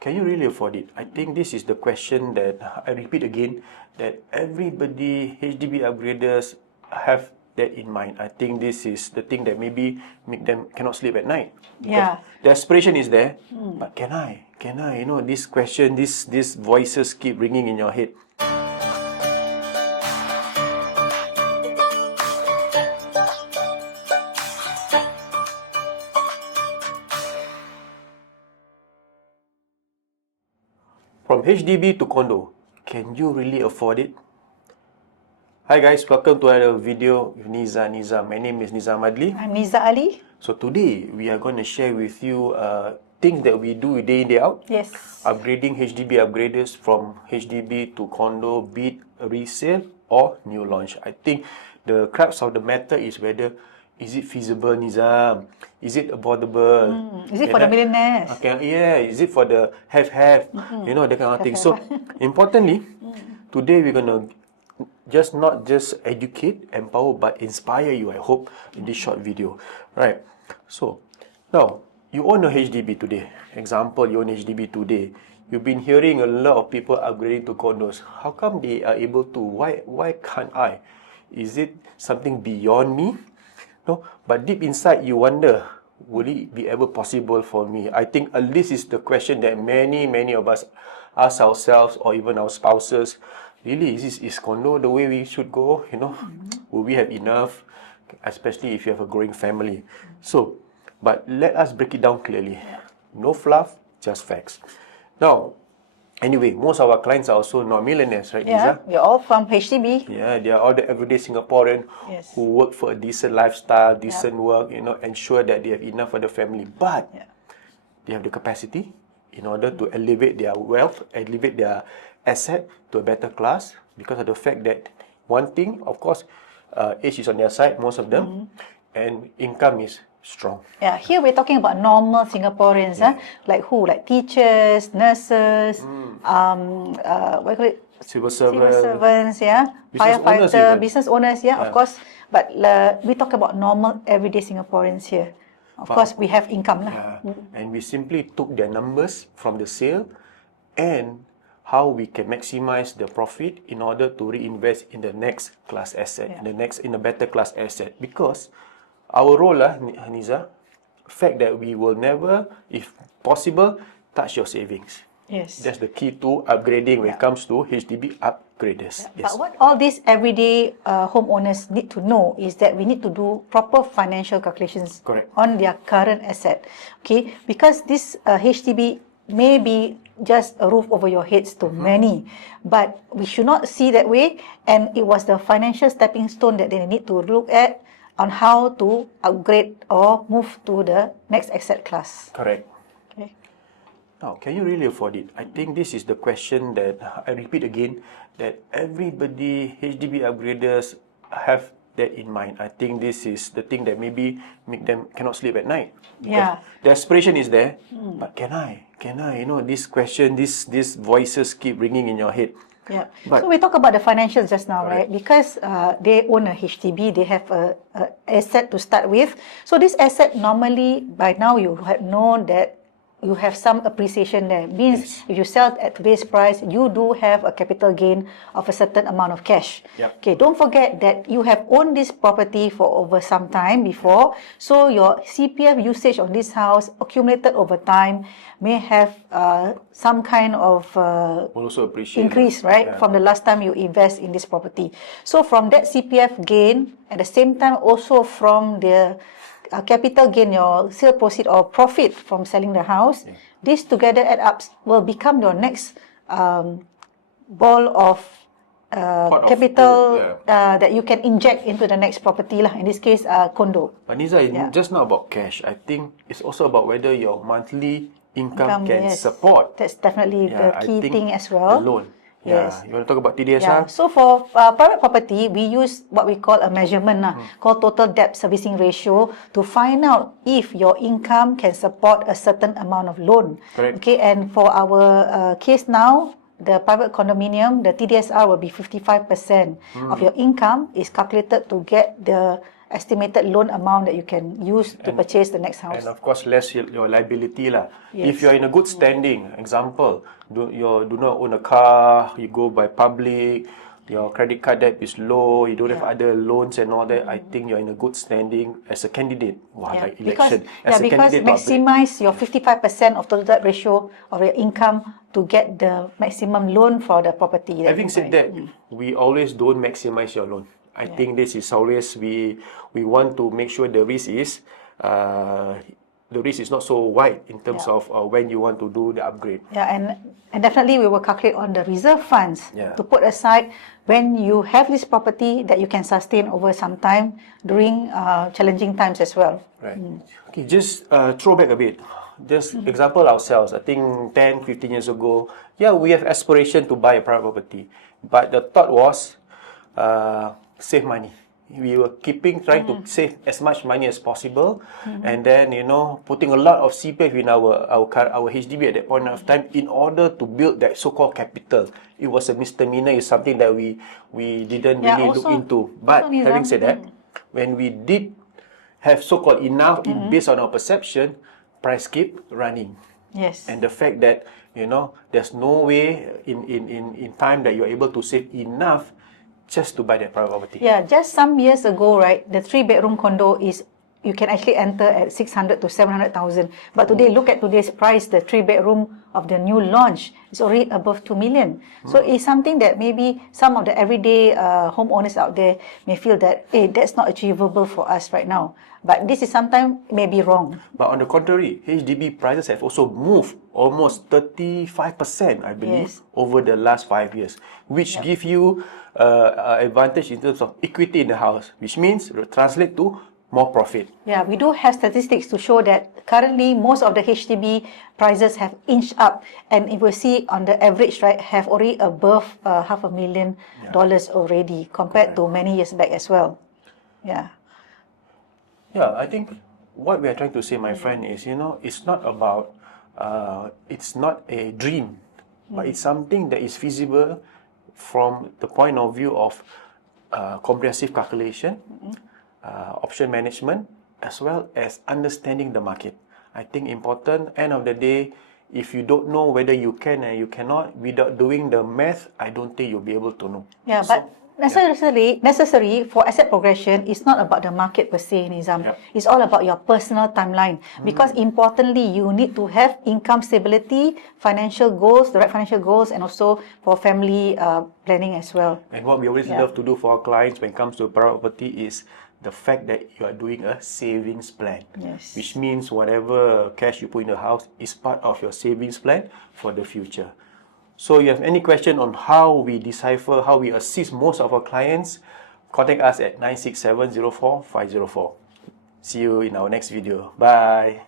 can you really afford it? I think this is the question that I repeat again, that everybody, HDB upgraders, have that in mind. I think this is the thing that maybe make them cannot sleep at night. Yeah. The aspiration is there, but can I? You know, this question, these voices keep ringing in your head. From HDB to condo, can you really afford it? Hi guys, welcome to another video with Nizam. My name is Nizam Adli. I'm Neeza Ali. So today, we are going to share with you things that we do day in, day out. Yes. Upgrading HDB upgraders from HDB to condo, be it resale or new launch. I think the crux of the matter is whether is it feasible, Nizam? Is it affordable? Is it for the millionaires? Okay, yeah. Is it for the have? You know, that kind of thing. So, importantly, today we're gonna not just educate, empower, but inspire you. I hope in this short video, right? So, now you own a HDB today. Example, you own HDB today. You've been hearing a lot of people upgrading to condos. How come they are able to? Why can't I? Is it something beyond me? No, but deep inside you wonder, will it be ever possible for me? I think this is the question that many of us ask ourselves, or even our spouses. Really, is condo the way we should go? You know, will we have enough? Especially if you have a growing family. So, but let us break it down clearly. No fluff, just facts. Now, anyway, most of our clients are also not millionaires, right, Yeah, Nizam? we're all from HDB. Yeah, they are all the everyday Singaporean Yes. who work for a decent lifestyle, decent work, you know, ensure that they have enough for the family. But they have the capacity in order to elevate their wealth, elevate their asset to a better class, because of the fact that one thing, of course, age is on their side, most of them, and income is strong. Yeah, here we're talking about normal Singaporeans, like who? Like teachers, nurses, what do you call it? Civil Civil servant, servants, Business owners firefighter, even. business owners, of course. But we talk about normal, everyday Singaporeans here. Of course, we have income lah. and we simply took their numbers from the sale and how we can maximize the profit in order to reinvest in the next class asset, in a better class asset. Because our role, Niza, fact that we will never, if possible, touch your savings. Yes. That's the key to upgrading when it comes to HDB upgraders. But what all these everyday homeowners need to know is that we need to do proper financial calculations on their current asset. Okay, because this HDB may be just a roof over your heads to many, but we should not see that way. And it was the financial stepping stone that they need to look at on how to upgrade or move to the next asset class. Correct. Okay. Now, can you really afford it? I think this is the question that I repeat again, that everybody, HDB upgraders, have that in mind. I think this is the thing that maybe make them cannot sleep at night. Yeah. The aspiration is there, but can I? You know, this question, these voices keep ringing in your head. Yeah. But, so we talk about the financials just now, right? Because they own a HDB, they have a asset to start with. So this asset normally, by now you have known that you have some appreciation there. Means if you sell at today's price, you do have a capital gain of a certain amount of cash. Okay, don't forget that you have owned this property for over some time before. So your CPF usage on this house accumulated over time may have some kind of also appreciate increase, right? From the last time you invest in this property. So from that CPF gain, at the same time also from the capital gain, your sale proceed or profit from selling the house, this together add up will become your next ball of capital that you can inject into the next property lah. In this case, condo. But Niza, it's just not about cash. I think it's also about whether your monthly income can support. That's definitely the key thing as The well. loan. Yes. You want to talk about TDSR? So for private property, we use what we call a measurement called total debt servicing ratio to find out if your income can support a certain amount of loan. Correct. Okay, and for our case now, the private condominium, the TDSR will be 55% of your income is calculated to get the estimated loan amount that you can use to purchase the next house. And of course, less your liability lah. Yes. If you're in a good standing, example, you do not own a car, you go by public, your credit card debt is low, you don't have other loans and all that, I think you're in a good standing as a candidate. Wow, like election. Because maximize your 55% of total debt ratio of your income to get the maximum loan for the property. Having said that, we always don't maximize your loan. I think this is always, we want to make sure the risk is not so wide in terms of when you want to do the upgrade. Yeah, and definitely we will calculate on the reserve funds to put aside when you have this property that you can sustain over some time during challenging times as well. Right. Okay, just throw back a bit. Just example ourselves, I think 10, 15 years ago, we have aspiration to buy a private property. But the thought was, save money. We were trying to save as much money as possible, and then putting a lot of CPF in our HDB at that point of time in order to build that so-called capital. It was a misdemeanor. It's something that we didn't really look into. But having said that, when we did have so-called enough, based on our perception, price keep running. Yes. And the fact that there's no way in time that you're able to save enough just to buy that private property. Yeah, just some years ago, right, the 3-bedroom condo is, you can actually enter at 600 to 700,000. But today, look at today's price, the 3-bedroom of the new launch is already above 2 million. So it's something that maybe some of the everyday homeowners out there may feel that, hey, that's not achievable for us right now. But this is sometimes maybe wrong. But on the contrary, HDB prices have also moved almost 35%, I believe, over the last 5 years, which give you advantage in terms of equity in the house, which means translate to more profit. Yeah, we do have statistics to show that currently most of the HDB prices have inched up, and if we see on the average, right, have already above $500,000 already compared to many years back as well. Yeah. Yeah, I think what we are trying to say, my friend, is it's not about it's not a dream, but it's something that is feasible from the point of view of comprehensive calculation, option management, as well as understanding the market. I think important, end of the day, if you don't know whether you can and you cannot, without doing the math, I don't think you'll be able to know. Yeah, but necessary for asset progression is not about the market per se, Nizam. It's all about your personal timeline. Because importantly, you need to have income stability, financial goals, the right financial goals, and also for family planning as well. And what we always love to do for our clients when it comes to property is the fact that you are doing a savings plan. Yes. Which means whatever cash you put in the house is part of your savings plan for the future. So you have any question on how we decipher, how we assist most of our clients, contact us at 967-04-504. See you in our next video. Bye.